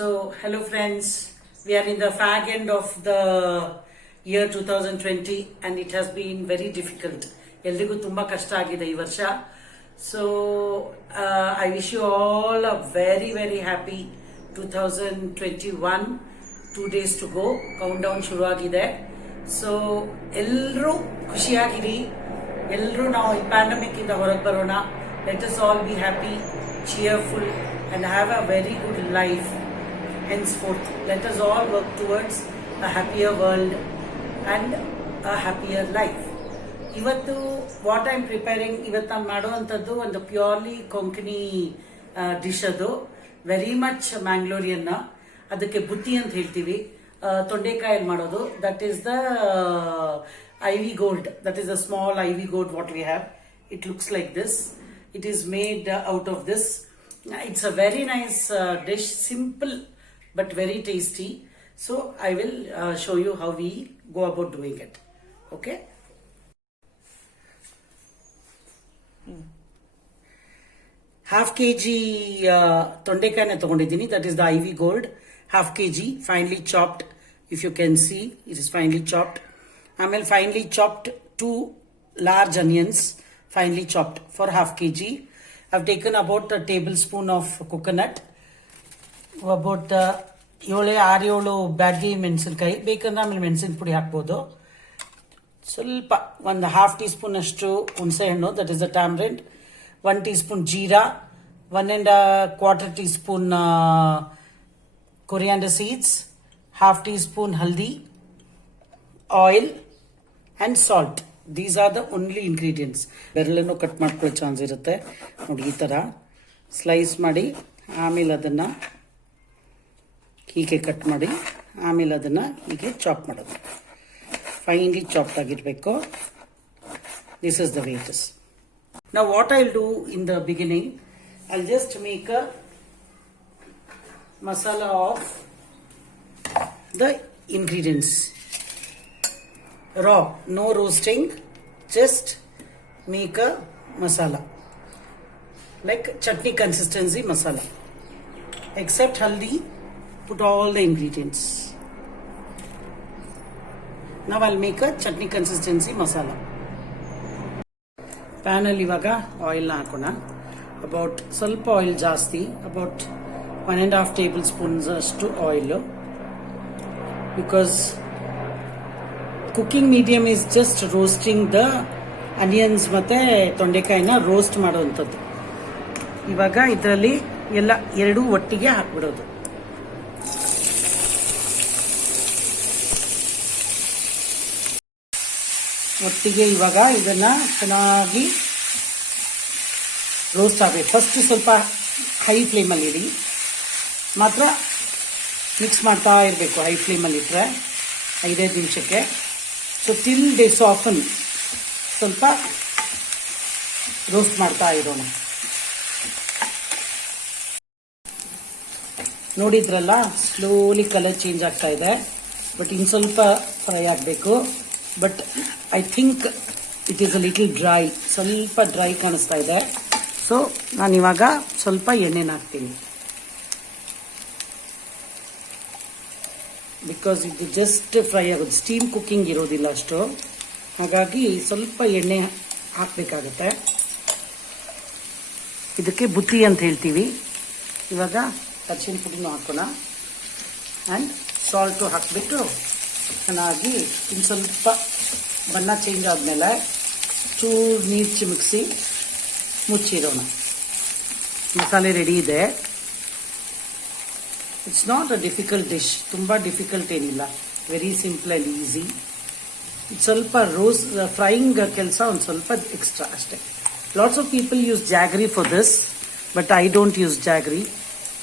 So, hello friends, we are in the fag end of the year 2020 and it has been very difficult. ಎಲ್ರಿಗೂ ತುಂಬಾ ಕಷ್ಟ ಆಗಿದೆ ಈ ವರ್ಷ. So, I wish you all a very very happy 2021. 2 days to go. Countdown ಶುರು ಆಗಿದೆ. So, ಎಲ್ಲರೂ ಖುಷಿಯಾಗಿರಿ. ಎಲ್ಲರೂ ನಾವು ಈ ಪ್ಯಾಂಡಮಿಕ್ ಇಂದ ಹೊರಗೆ ಬರೋಣ. Let us all be happy, cheerful and have a very good life. Henceforth, let us all work towards a happier world and a happier life. ಇವತ್ತು ವಾಟ್ ಐ ಆಮ್ ಪ್ರಿಪೇರಿಂಗ್, ಇವತ್ತು ನಾನು ಮಾಡುವಂಥದ್ದು ಒಂದು ಪ್ಯೂರ್ಲಿ ಕೊಂಕಣಿ ಡಿಶ್. ಅದು very much Mangalorean. ಅದಕ್ಕೆ ಬುತ್ತಿ ಅಂತ ಹೇಳ್ತೀವಿ. ತೊಂಡೆಕಾಯಲ್ಲಿ ಮಾಡೋದು. That is the ivy gold. That is the small ivy gold what we have. It looks like this. It is made out of this. It's a very nice dish, simple but very tasty. So I will show you how we go about doing it. Okay. Half kg ತೊಂಡೆಕಾಯಿನ ತಗೊಂಡಿದ್ದೀನಿ. That is the ivy gold. Half kg finely chopped. If you can see, it is finely chopped. ಆಮೇಲೆ finely chopped 2 large onions. Finely chopped for half kg. I've taken about a tablespoon of coconut, about 7 Byadgi ಮೆಣಸಿನಕಾಯಿ. ಬೇಕಂದ್ರೆ ಆಮೇಲೆ ಮೆಣಸಿನ ಪುಡಿ ಹಾಕ್ಬೋದು. ಸ್ವಲ್ಪ ಒಂದು half tea spoon ಅಷ್ಟು ಹುಣಸೆ ಹಣ್ಣು, that is the tamarind. 1 teaspoon ಜೀರಾ, 1¼ teaspoon coriander seeds, half teaspoon ಹಲ್ದಿ, oil and salt. These are the only ingredients. ಬೆರಳನ್ನು ಕಟ್ ಮಾಡ್ಕೊಳ್ಳೋ ಚಾನ್ಸ್ ಇರುತ್ತೆ ನೋಡಿ. ಈ ಥರ ಸ್ಲೈಸ್ ಮಾಡಿ ಆಮೇಲೆ ಅದನ್ನು ಹೀಗೆ ಕಟ್ ಮಾಡಿ ಆಮೇಲೆ ಅದನ್ನು ಹೀಗೆ ಚಾಪ್ ಮಾಡೋದು. ಫೈನ್ಲಿ ಚಾಪ್ಡ್ ಆಗಿರಬೇಕು. This is the way it is. Now what I will do in the beginning, I will just make a masala of the ingredients. Raw, no roasting, just make a masala like chutney consistency masala. Except haldi, put all the ingredients. Now I'll make a chutney consistency masala. Pan alli ivaga oil hakona. About ಸ್ವಲ್ಪ oil ಜಾಸ್ತಿ, about 1.5 tablespoons ಅಷ್ಟು oil, because cooking medium is just roasting the onions ಮತ್ತೆ ತೊಂಡೆಕಾಯಿನ roast ಮಾಡುವಂಥದ್ದು. ಇವಾಗ ಇದರಲ್ಲಿ ಎಲ್ಲ ಎರಡೂ ಒಟ್ಟಿಗೆ ಹಾಕ್ಬಿಡೋದು. ಒಟ್ಟಿಗೆ ಇವಾಗ ಇದನ್ನ ಚೆನ್ನಾಗಿ ರೋಸ್ಟ್ ಆಗಬೇಕು. ಫಸ್ಟ್ ಸ್ವಲ್ಪ ಹೈ ಫ್ಲೇಮಲ್ಲಿ ಇಡಿ, ಮಾತ್ರ ಮಿಕ್ಸ್ ಮಾಡ್ತಾ ಇರಬೇಕು. ಹೈ ಫ್ಲೇಮಲ್ಲಿ ಇಟ್ಟರೆ 5 ನಿಮಿಷಕ್ಕೆ. ಸೊ ಟಿಲ್ ದೇ ಸಾಫನ್, ಸ್ವಲ್ಪ ರೋಸ್ಟ್ ಮಾಡ್ತಾ ಇರೋಣ. ನೋಡಿದ್ರಲ್ಲ, ಸ್ಲೋಲಿ ಕಲರ್ ಚೇಂಜ್ ಆಗ್ತಾ ಇದೆ. ಬಟ್ ಇನ್ನು ಸ್ವಲ್ಪ ಫ್ರೈ ಆಗಬೇಕು. But I think it is a little dry, ಸ್ವಲ್ಪ ಡ್ರೈ ಕಾಣಿಸ್ತಾ ಇದೆ. ಸೊ ನಾನಿವಾಗ ಸ್ವಲ್ಪ ಎಣ್ಣೆನ ಹಾಕ್ತೀನಿ. ಬಿಕಾಸ್ ಇದು ಜಸ್ಟ್ ಫ್ರೈ ಆಗೋದು, ಸ್ಟೀಮ್ ಕುಕ್ಕಿಂಗ್ ಇರೋದಿಲ್ಲ ಅಷ್ಟು. ಹಾಗಾಗಿ ಸ್ವಲ್ಪ ಎಣ್ಣೆ ಹಾಕಬೇಕಾಗತ್ತೆ. ಇದಕ್ಕೆ ಬುತ್ತಿ ಅಂತ ಹೇಳ್ತೀವಿ. ಇವಾಗ ಅರಿಶಿನ ಪುಡಿನೂ ಹಾಕೋಣ ಆ್ಯಂಡ್ ಸಾಲ್ಟು ಹಾಕಿಬಿಟ್ಟು ಚೆನ್ನಾಗಿ ಇನ್ನು ಸ್ವಲ್ಪ ಬಣ್ಣ ಚೇಂಜ್ ಆದಮೇಲೆ ಚೂರು ನೀರು ಚಿಮುಕಿಸಿ ಮುಚ್ಚಿರೋಣ. ಮಸಾಲೆ ರೆಡಿ ಇದೆ. It's not a difficult dish. ತುಂಬ ಡಿಫಿಕಲ್ಟ್ ಏನಿಲ್ಲ, ವೆರಿ ಸಿಂಪಲ್ ಆ್ಯಂಡ್ ಈಸಿ. ಸ್ವಲ್ಪ ಫ್ರೈಯಿಂಗ್ ಕೆಲಸ ಒಂದು ಸ್ವಲ್ಪ ಎಕ್ಸ್ಟ್ರಾ ಅಷ್ಟೇ. Lots of people use jaggery for this, but I don't use jaggery.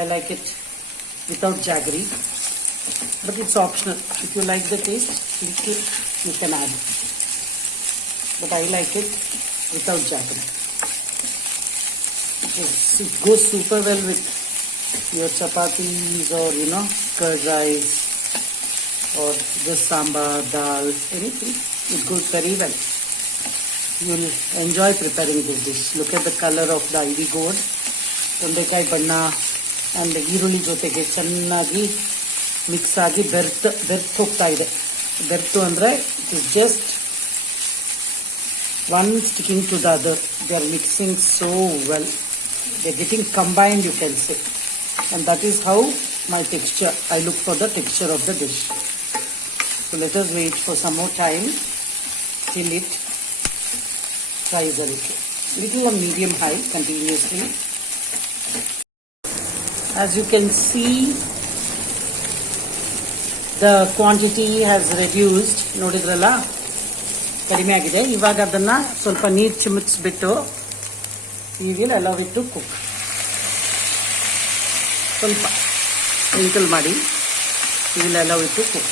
I like it without jaggery, but it's optional. If you like the taste you can add, but I like it without jaggery. It goes super well with your chapatis or curd rice or just sambar, dal, anything. It goes very well. You will enjoy preparing this dish. Look at the color of the ivy gourd. ತೊಂಡೆಕಾಯಿ ಬಣ್ಣ and ಈರುಳ್ಳಿ ಜೊತೆಗೆ ಚೆನ್ನಾಗಿ mix ಆಗಿ ಬೆರ್ತು ಹೋಗ್ತಾ ಇದೆ. ಬೆರ್ತು ಅಂದರೆ it is just one sticking to the other. They are mixing so well. They are getting combined, you can say. And that is how my texture, I look for the texture of the dish. So let us wait for some more time till it fries a little on medium high continuously. As you can see, the quantity has reduced. ನೋಡಿದ್ರಲ್ಲ, ಕಡಿಮೆ ಆಗಿದೆ. ಇವಾಗ ಅದನ್ನ ಸ್ವಲ್ಪ ನೀರು ಚಿಮುಕಿಸ್ಬಿಟ್ಟು we will allow it to cook. ಸ್ವಲ್ಪ sprinkle ಮಾಡಿ we will allow it to cook.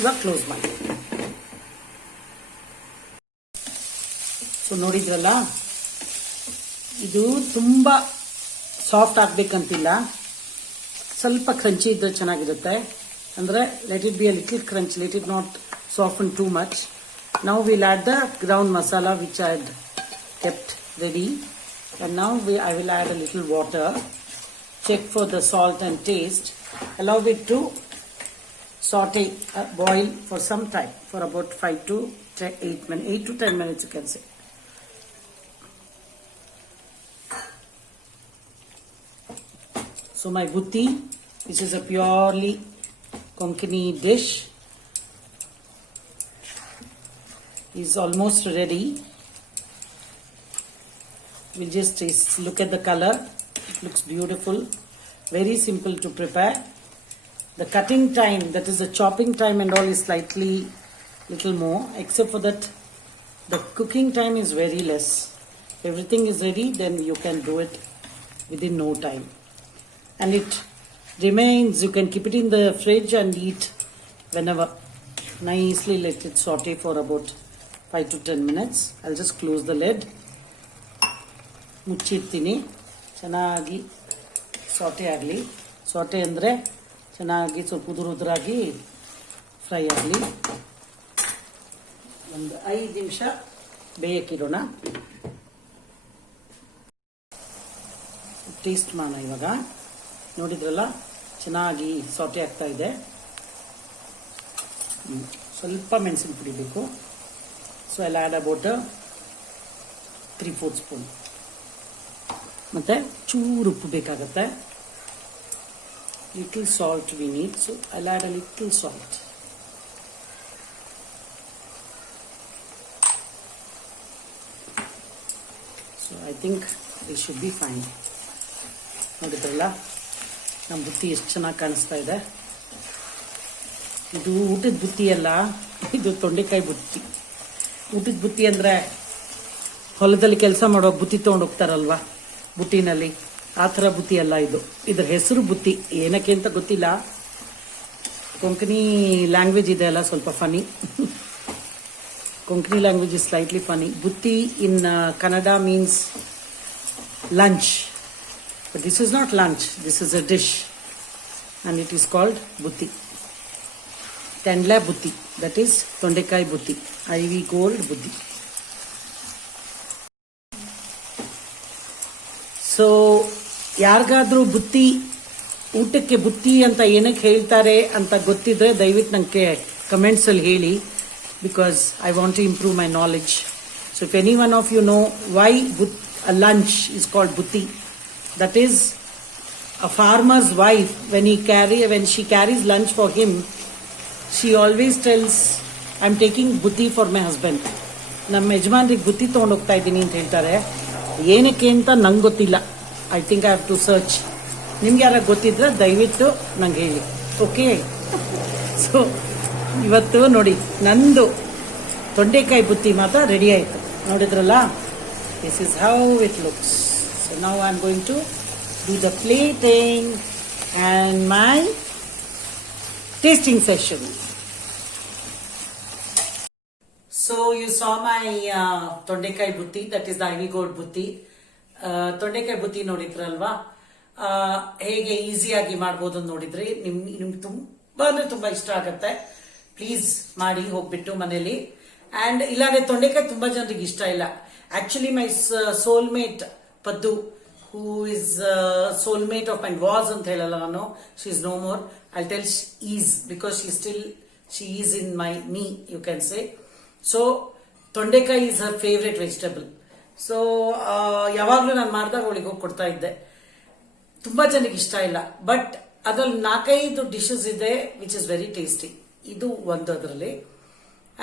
ಇವಾಗ ಕ್ಲೋಸ್ ಮಾಡಿ. ಸೊ ನೋಡಿದ್ರಲ್ಲ, ಇದು ತುಂಬಾ ಸಾಫ್ಟ್ ಆಗ್ಬೇಕಂತಿಲ್ಲ, ಸ್ವಲ್ಪ ಕ್ರಂಚಿ ಇದ್ರೆ ಚೆನ್ನಾಗಿರುತ್ತೆ. ಅಂದ್ರೆ let it be a little crunch, let it not soften too much. Now we'll add the ground masala which I had kept ready, and now I will add a little water, check for the salt and taste, allow it to saute, boil for some time, for about 8 to 10 minutes you can say. So my butti, this is a purely Konkani dish, is almost ready. We'll just look at the color. It looks beautiful. Very simple to prepare. The cutting time, that is the chopping time and all, is slightly little more. Except for that, the cooking time is very less. Everything is ready, then you can do it within no time. And it remains, you can keep it in the fridge and eat whenever. Nicely let it saute for about 5 to 10 minutes. I'll just close the lid. ಮುಚ್ಚಿರ್ತೀನಿ, ಚೆನ್ನಾಗಿ ಸಾಟೆ ಆಗಲಿ. ಸಾಟೆ ಅಂದರೆ ಚೆನ್ನಾಗಿ ಸ್ವಲ್ಪ ಉದುರಾಗಿ fry ಆಗಲಿ. ಒಂದು 5 ನಿಮಿಷ ಬೇಯಕ್ಕಿಡೋಣ. Taste ಮಾಡೋಣ ಇವಾಗ. ನೋಡಿದ್ರಲ್ಲ, ಚೆನ್ನಾಗಿ ಸಾಟೆ ಆಗ್ತಾ ಇದೆ. ಸ್ವಲ್ಪ ಮೆಣಸಿನ ಪುಡಿ ಬೇಕು. So I add about 3/4 spoon. ಮತ್ತೆ ಚೂರು ಉಪ್ಪು ಬೇಕಾಗತ್ತೆ. Little salt we need, so I add a little salt. So I think this should be fine. ನೋಡಿದ್ರಲ್ಲ, ನಮ್ಮ ಬುತ್ತಿ ಎಷ್ಟು ಚೆನ್ನಾಗಿ ಕಾಣಿಸ್ತಾ ಇದೆ. ಇದು ಊಟದ ಬುತ್ತಿ ಅಲ್ಲ, ಇದು ತೊಂಡೆಕಾಯಿ ಬುತ್ತಿ. ಊಟದ ಬುತ್ತಿ ಅಂದರೆ ಹೊಲದಲ್ಲಿ ಕೆಲಸ ಮಾಡೋ ಬುತ್ತಿ ತೊಗೊಂಡು ಹೋಗ್ತಾರಲ್ವಾ ಬುಟ್ಟಿನಲ್ಲಿ, ಆ ಥರ ಬುತ್ತಿ ಅಲ್ಲ ಇದು. ಇದ್ರ ಹೆಸರು ಬುತ್ತಿ, ಏನಕ್ಕೆ ಅಂತ ಗೊತ್ತಿಲ್ಲ. ಕೊಂಕಣಿ ಲ್ಯಾಂಗ್ವೇಜ್ ಇದೆ ಅಲ್ಲ, ಸ್ವಲ್ಪ funny. Konkani language is slightly funny. ಬುತ್ತಿ in Kannada means lunch. But this is not lunch, this is a dish, and it is called butti. Tendla butti, that is Tondekai butti, Ivy Gold butti. So ಯಾರಿಗಾದ್ರೂ ಬುತ್ತಿ, ಊಟಕ್ಕೆ ಬುತ್ತಿ ಅಂತ ಏನಕ್ಕೆ ಹೇಳ್ತಾರೆ ಅಂತ ಗೊತ್ತಿದ್ರೆ ದಯವಿಟ್ಟು ನನಗೆ ಕಮೆಂಟ್ಸ್ ಅಲ್ಲಿ ಹೇಳಿ, because I want to improve my knowledge. So if any one of you know why a lunch is called butti, that is a farmer's wife, when she carries lunch for him, she always tells, I'm taking butti for my husband. ನಮ್ಮ ಯಜಮಾನ್ರಿಗೆ ಬುತ್ತಿ ತೊಗೊಂಡು ಹೋಗ್ತಾ ಇದ್ದೀನಿ ಅಂತ ಹೇಳ್ತಾರೆ. ಏನಕ್ಕೆ ಅಂತ ನಂಗೆ ಗೊತ್ತಿಲ್ಲ. I think I have to search. ನಿಮ್ಗೆ ಯಾರು ಗೊತ್ತಿದ್ರೆ ದಯವಿಟ್ಟು ನಂಗೆ ಹೇಳಿ, ಓಕೆ? ಸೊ ಇವತ್ತು ನೋಡಿ, ನಂದು ತೊಂಡೆಕಾಯಿ ಬುತ್ತಿ ಮಾತ್ರ ರೆಡಿ ಆಯಿತು. ನೋಡಿದ್ರಲ್ಲ, this is how it looks. So now I'm going to do the plating and my tasting session. So you saw my Tondekai butti, that is the Ivy Gold butti. Tondekai butti ನೋಡಿದ್ರಲ್ವಾ, ಹೇಗೆ ಈಸಿಯಾಗಿ ಮಾಡ್ಬೋದು ನೋಡಿದ್ರಿ. ನಿಮ್ಗೆ ತುಂಬಾ ಅಂದ್ರೆ ತುಂಬಾ ಇಷ್ಟ ಆಗತ್ತೆ. ಪ್ಲೀಸ್ ಮಾಡಿ ಹೋಗ್ಬಿಟ್ಟು ಮನೇಲಿ. ಅಂಡ್ ಇಲ್ಲಾಂದ್ರೆ ತೊಂಡೆಕಾಯಿ ತುಂಬಾ ಜನರಿಗೆ ಇಷ್ಟ ಇಲ್ಲ. Actually, my soulmate Paddu who is soulmate of mind was ಅಂತ ಹೇಳಲ್ಲ ನಾನು, she is no more. I tell is because she is in my me, you can say. So ತೊಂಡೆಕಾಯಿ is her favourite vegetable. So ಯಾವಾಗ್ಲೂ ನಾನು ಮಾಡಿದಾಗ ಅವಳಿಗೆ ಹೋಗಿ ಕೊಡ್ತಾ ಇದ್ದೆ. ತುಂಬಾ ಜನಕ್ಕೆ ಇಷ್ಟ ಇಲ್ಲ, ಬಟ್ ಅದ್ರಲ್ಲಿ 4-5 ಡಿಶಸ್ ಇದೆ ವಿಚ್ ಇಸ್ ವೆರಿ ಟೇಸ್ಟಿ. ಇದು ಒಂದು ಅದರಲ್ಲಿ.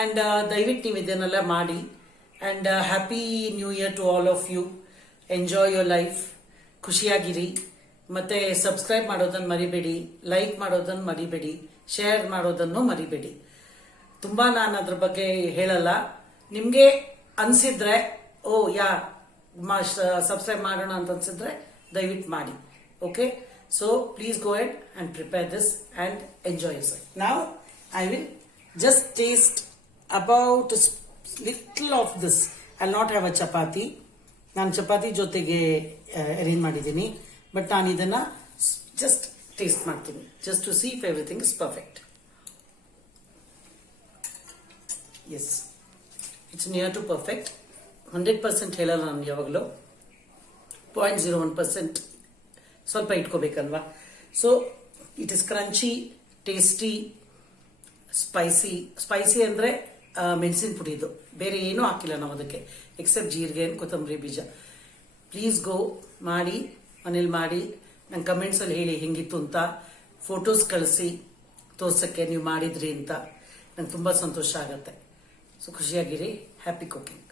ಅಂಡ್ ದಯವಿಟ್ಟು ನೀವು ಇದನ್ನೆಲ್ಲ ಮಾಡಿ. And happy new year to all of you. Enjoy your life, ಖುಷಿಯಾಗಿರಿ. ಮತ್ತೆ ಸಬ್ಸ್ಕ್ರೈಬ್ ಮಾಡೋದನ್ನು ಮರಿಬೇಡಿ, ಲೈಕ್ ಮಾಡೋದನ್ನು ಮರಿಬೇಡಿ, ಶೇರ್ ಮಾಡೋದನ್ನು ಮರಿಬೇಡಿ. ತುಂಬಾ ನಾನು ಅದ್ರ ಬಗ್ಗೆ ಹೇಳಲ್ಲ. ನಿಮ್ಗೆ ಅನ್ಸಿದ್ರೆ ಸಬ್ಸ್ಕ್ರೈಬ್ ಮಾಡೋಣ ಅಂತ ಅನ್ಸಿದ್ರೆ ದಯವಿಟ್ಟು ಮಾಡಿ. Okay, so please go ahead and prepare this and enjoy yourself. Now I will just taste about a little of this. I'll not have a chapati. ನಾನು ಚಪಾತಿ ಜೊತೆಗೆ ಅರೇಂಜ್ ಮಾಡಿದ್ದೀನಿ, ಬಟ್ ನಾನು ಇದನ್ನ ಜಸ್ಟ್ ಟೇಸ್ಟ್ ಮಾಡ್ತೀನಿ, just to see if everything is perfect. Yes, it's near to perfect. 100% ಹೇಳಲ್ಲ ನಾನು ಯಾವಾಗಲೂ. 0.01% ಸ್ವಲ್ಪ ಇಟ್ಕೋಬೇಕಲ್ವಾ. So it is crunchy, tasty, spicy ಅಂದ್ರೆ ಮೆಣಸಿನ ಪುಡಿ. ಇದು ಬೇರೆ ಏನೂ ಹಾಕಿಲ್ಲ ನಾವು ಅದಕ್ಕೆ, ಎಕ್ಸೆಪ್ಟ್ ಜೀರಿಗೆ, ಕೊತ್ತಂಬರಿ ಬೀಜ. ಪ್ಲೀಸ್ ಗೋ ಮಾಡಿ, ಮನೇಲಿ ಮಾಡಿ. ನಂಗೆ ಕಮೆಂಟ್ಸ್ ಅಲ್ಲಿ ಹೇಳಿ ಹೆಂಗಿತ್ತು ಅಂತ, ಫೋಟೋಸ್ ಕಳಿಸಿ ತೋರ್ಸಕ್ಕೆ ನೀವು ಮಾಡಿದ್ರಿ ಅಂತ. ನಂಗೆ ತುಂಬಾ ಸಂತೋಷ ಆಗತ್ತೆ. ಸೊ ಖುಷಿಯಾಗಿರಿ. Happy cooking.